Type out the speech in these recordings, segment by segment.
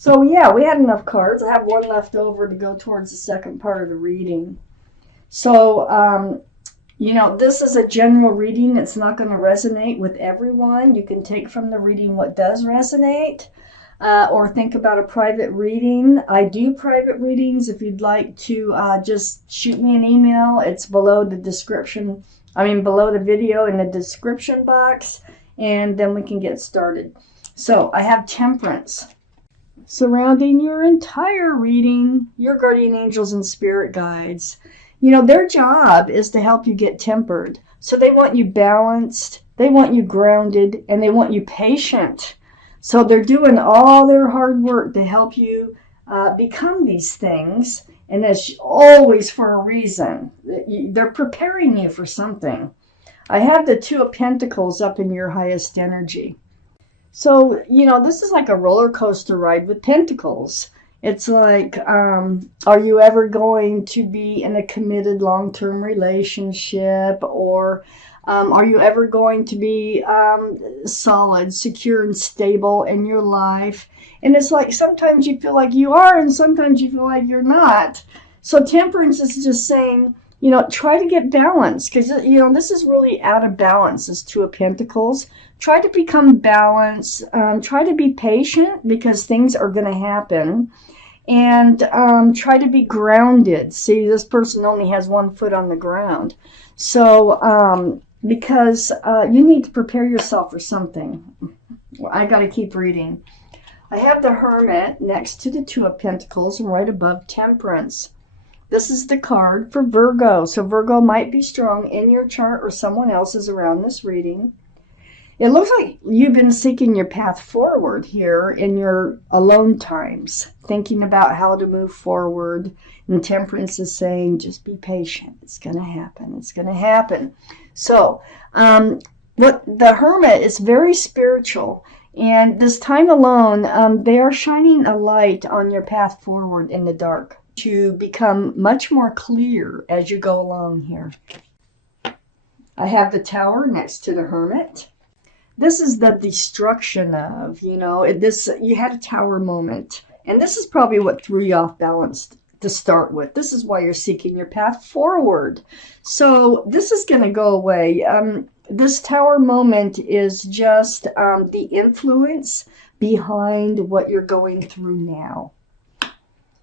So yeah, we had enough cards. I have one left over to go towards the second part of the reading. So, this is a general reading. It's not going to resonate with everyone. You can take from the reading what does resonate, or think about a private reading. I do private readings. If you'd like to just shoot me an email, it's below the description. Below the video in the description box, and then we can get started. So I have Temperance. Surrounding your entire reading, your guardian angels and spirit guides. Their job is to help you get tempered. So they want you balanced, they want you grounded, and they want you patient. So they're doing all their hard work to help you become these things. And that's always for a reason. They're preparing you for something. I have the Two of Pentacles up in your highest energy. So, this is like a roller coaster ride with pentacles. It's like, are you ever going to be in a committed long-term relationship? Or are you ever going to be solid, secure, and stable in your life? And it's like sometimes you feel like you are, and sometimes you feel like you're not. So Temperance is just saying, try to get balance, because, this is really out of balance, this Two of Pentacles. Try to become balanced. Try to be patient, because things are going to happen. And try to be grounded. See, this person only has one foot on the ground. So, because you need to prepare yourself for something. Well, I got to keep reading. I have the Hermit next to the Two of Pentacles and right above Temperance. This is the card for Virgo. So Virgo might be strong in your chart or someone else's around this reading. It looks like you've been seeking your path forward here in your alone times, thinking about how to move forward. And Temperance is saying, just be patient. It's going to happen. It's going to happen. So, what the Hermit is very spiritual. And this time alone, they are shining a light on your path forward in the dark to become much more clear as you go along here. I have the Tower next to the Hermit. This is the destruction of, you had a Tower moment. And this is probably what threw you off balance to start with. This is why you're seeking your path forward. So this is going to go away. This Tower moment is just the influence behind what you're going through now.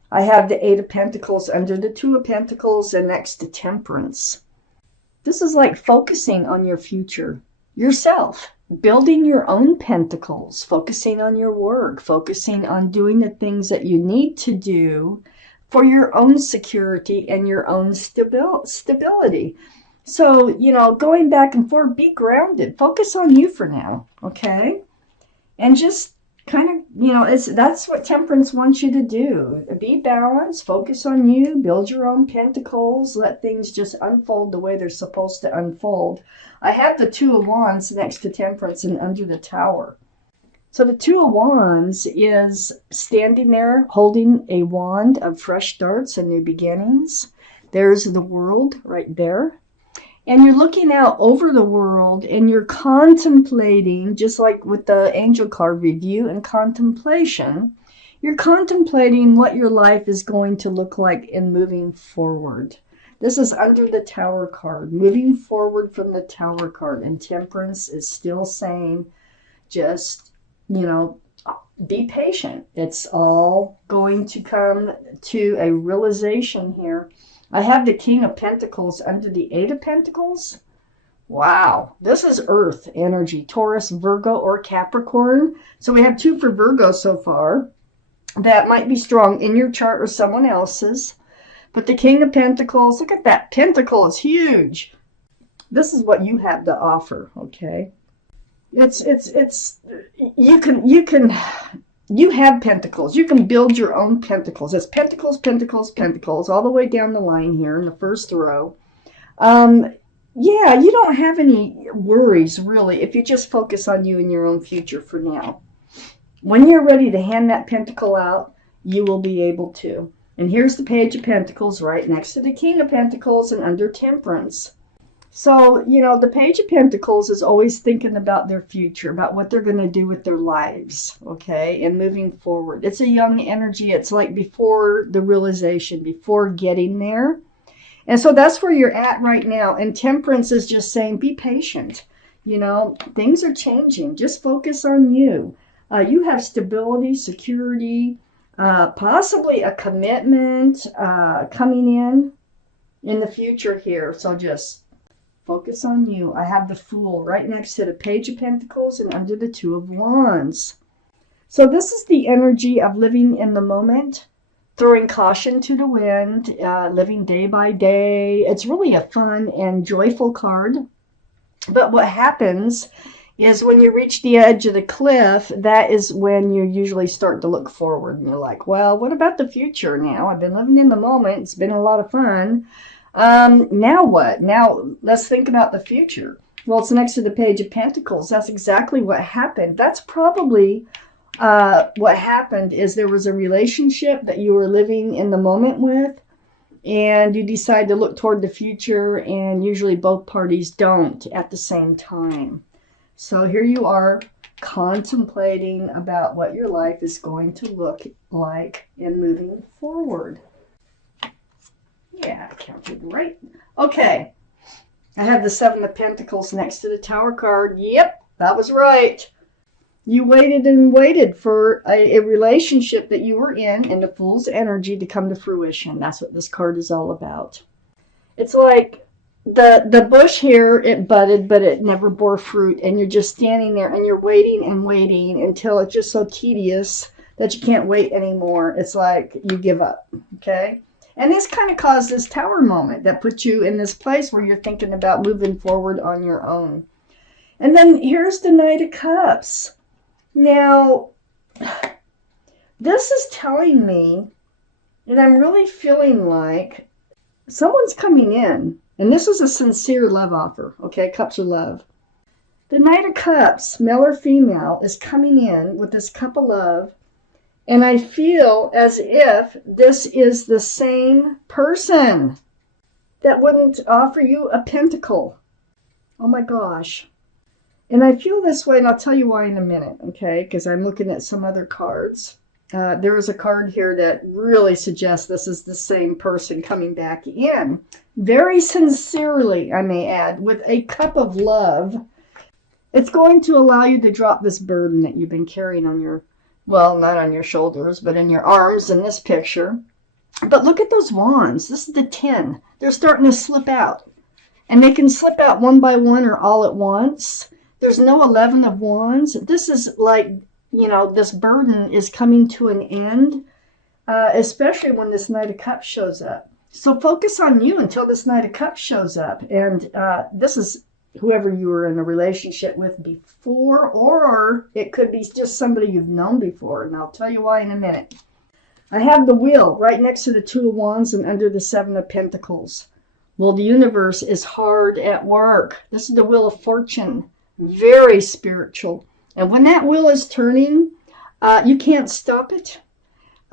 I have the Eight of Pentacles under the Two of Pentacles and next to Temperance. This is like focusing on your future, yourself, building your own pentacles, focusing on your work, focusing on doing the things that you need to do for your own security and your own stability. So, going back and forth, be grounded. Focus on you for now, okay? And just kind of, that's what Temperance wants you to do. Be balanced, focus on you, build your own pentacles, let things just unfold the way they're supposed to unfold. I have the Two of Wands next to Temperance and under the Tower. So the Two of Wands is standing there holding a wand of fresh starts and new beginnings. There's the world right there. And you're looking out over the world and you're contemplating, just like with the angel card review and contemplation, you're contemplating what your life is going to look like in moving forward. This is under the Tower card, moving forward from the Tower card. And Temperance is still saying, just, be patient. It's all going to come to a realization here. I have the King of Pentacles under the Eight of Pentacles. Wow, this is Earth energy, Taurus, Virgo, or Capricorn. So we have two for Virgo so far. That might be strong in your chart or someone else's. But the King of Pentacles, look at that. Pentacle is huge. This is what you have to offer, okay? You have pentacles. You can build your own pentacles. It's pentacles, pentacles, pentacles, all the way down the line here in the first row. Yeah, you don't have any worries, really, if you just focus on you and your own future for now. When you're ready to hand that pentacle out, you will be able to. And here's the Page of Pentacles right next to the King of Pentacles and under Temperance. So, you know, the Page of Pentacles is always thinking about their future, about what they're going to do with their lives, okay, and moving forward. It's a young energy. It's like before the realization, before getting there. And so that's where you're at right now. And Temperance is just saying, be patient. You know, things are changing. Just focus on you. You have stability, security, possibly a commitment coming in the future here. So just focus on you. I have the Fool right next to the Page of Pentacles and under the Two of Wands. So this is the energy of living in the moment, throwing caution to the wind, living day by day. It's really a fun and joyful card. But what happens is when you reach the edge of the cliff, that is when you usually start to look forward. And you're like, well, what about the future now? I've been living in the moment. It's been a lot of fun. Now what? Now let's think about the future. Well, it's next to the Page of Pentacles. That's exactly what happened. That's probably what happened is there was a relationship that you were living in the moment with, and you decide to look toward the future, and usually both parties don't at the same time. So here you are contemplating about what your life is going to look like in moving forward. Yeah, I counted right. Okay. I have the Seven of Pentacles next to the Tower card. Yep, that was right. You waited and waited for a relationship that you were in the Fool's energy to come to fruition. That's what this card is all about. It's like the bush here, it budded, but it never bore fruit. And you're just standing there and you're waiting and waiting until it's just so tedious that you can't wait anymore. It's like you give up, okay? And this kind of caused this Tower moment that puts you in this place where you're thinking about moving forward on your own. And then here's the Knight of Cups. Now, this is telling me that I'm really feeling like someone's coming in. And this is a sincere love offer, okay? Cups of love. The Knight of Cups, male or female, is coming in with this cup of love. And I feel as if this is the same person that wouldn't offer you a pentacle. Oh my gosh. And I feel this way, and I'll tell you why in a minute, okay? Because I'm looking at some other cards. There is a card here that really suggests this is the same person coming back in. Very sincerely, I may add, with a cup of love. It's going to allow you to drop this burden that you've been carrying on your, well, not on your shoulders, but in your arms in this picture. But look at those wands. This is the 10. They're starting to slip out. And they can slip out one by one or all at once. There's no 11 of wands. This is like, you know, this burden is coming to an end, especially when this Knight of Cups shows up. So focus on you until this Knight of Cups shows up. And this is whoever you were in a relationship with before, or it could be just somebody you've known before. And I'll tell you why in a minute. I have the Wheel right next to the Two of Wands and under the Seven of Pentacles. Well, the universe is hard at work. This is the Wheel of Fortune. Very spiritual. And when that wheel is turning, you can't stop it.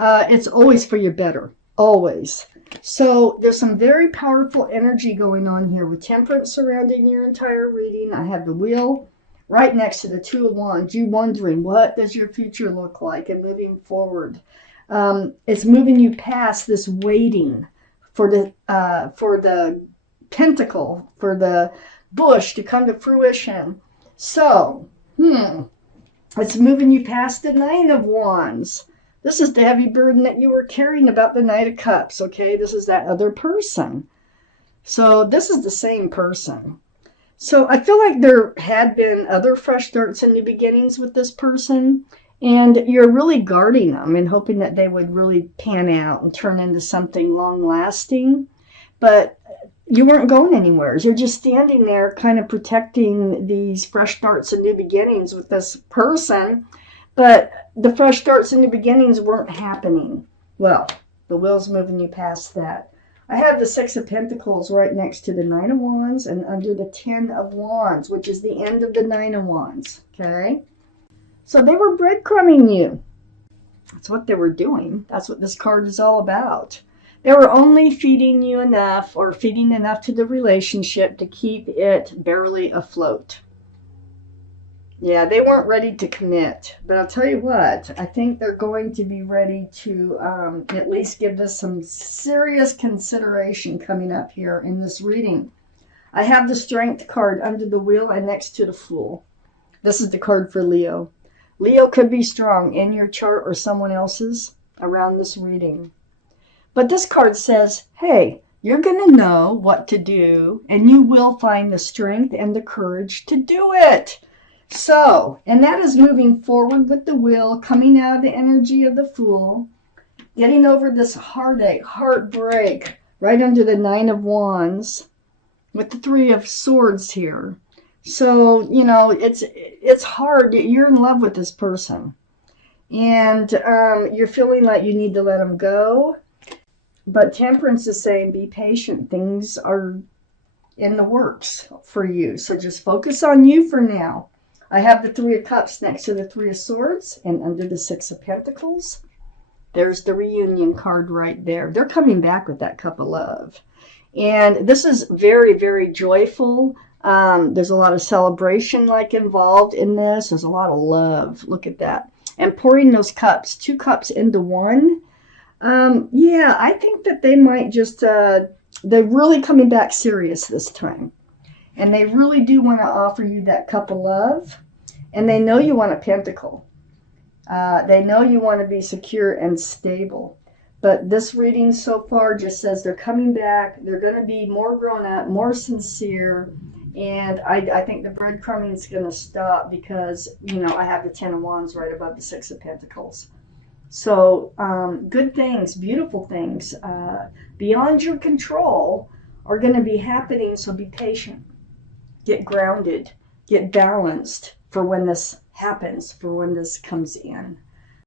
It's always for your better. Always. So there's some very powerful energy going on here with Temperance surrounding your entire reading. I have the Wheel right next to the Two of Wands. You wondering, what does your future look like and moving forward? It's moving you past this waiting for the pentacle, for the bush to come to fruition. So, it's moving you past the Nine of Wands. This is the heavy burden that you were carrying about the Knight of Cups, okay? This is that other person. So this is the same person. So I feel like there had been other fresh starts and new beginnings with this person, and you're really guarding them and hoping that they would really pan out and turn into something long-lasting. But you weren't going anywhere. You're just standing there kind of protecting these fresh starts and new beginnings with this person. But the fresh starts and new beginnings weren't happening. Well, the Wheel's moving you past that. I have the Six of Pentacles right next to the Nine of Wands and under the 10 of Wands, which is the end of the Nine of Wands. Okay? So they were breadcrumbing you. That's what they were doing. That's what this card is all about. They were only feeding you enough or feeding enough to the relationship to keep it barely afloat. Yeah, they weren't ready to commit. But I'll tell you what, I think they're going to be ready to at least give this some serious consideration coming up here in this reading. I have the Strength card under the Wheel and next to the Fool. This is the card for Leo. Leo could be strong in your chart or someone else's around this reading. But this card says, hey, you're going to know what to do and you will find the strength and the courage to do it. So, and that is moving forward with the Wheel, coming out of the energy of the Fool, getting over this heartache, heartbreak, right under the Nine of Wands, with the Three of Swords here. So, you know, it's hard. You're in love with this person. And you're feeling like you need to let them go. But Temperance is saying, be patient. Things are in the works for you. So just focus on you for now. I have the Three of Cups next to the Three of Swords and under the Six of Pentacles. There's the reunion card right there. They're coming back with that cup of love. And this is very, very joyful. There's a lot of celebration involved in this. There's a lot of love. Look at that. And pouring those cups, 2 cups into one. Yeah, I think that they might just, they're really coming back serious this time. And they really do want to offer you that cup of love. And they know you want a pentacle. They know you want to be secure and stable. But this reading so far just says they're coming back. They're going to be more grown up, more sincere. And I think the breadcrumbing is going to stop because, you know, I have the Ten of Wands right above the Six of Pentacles. So good things, beautiful things, beyond your control are going to be happening. So be patient. Get grounded. Get balanced for when this happens, for when this comes in.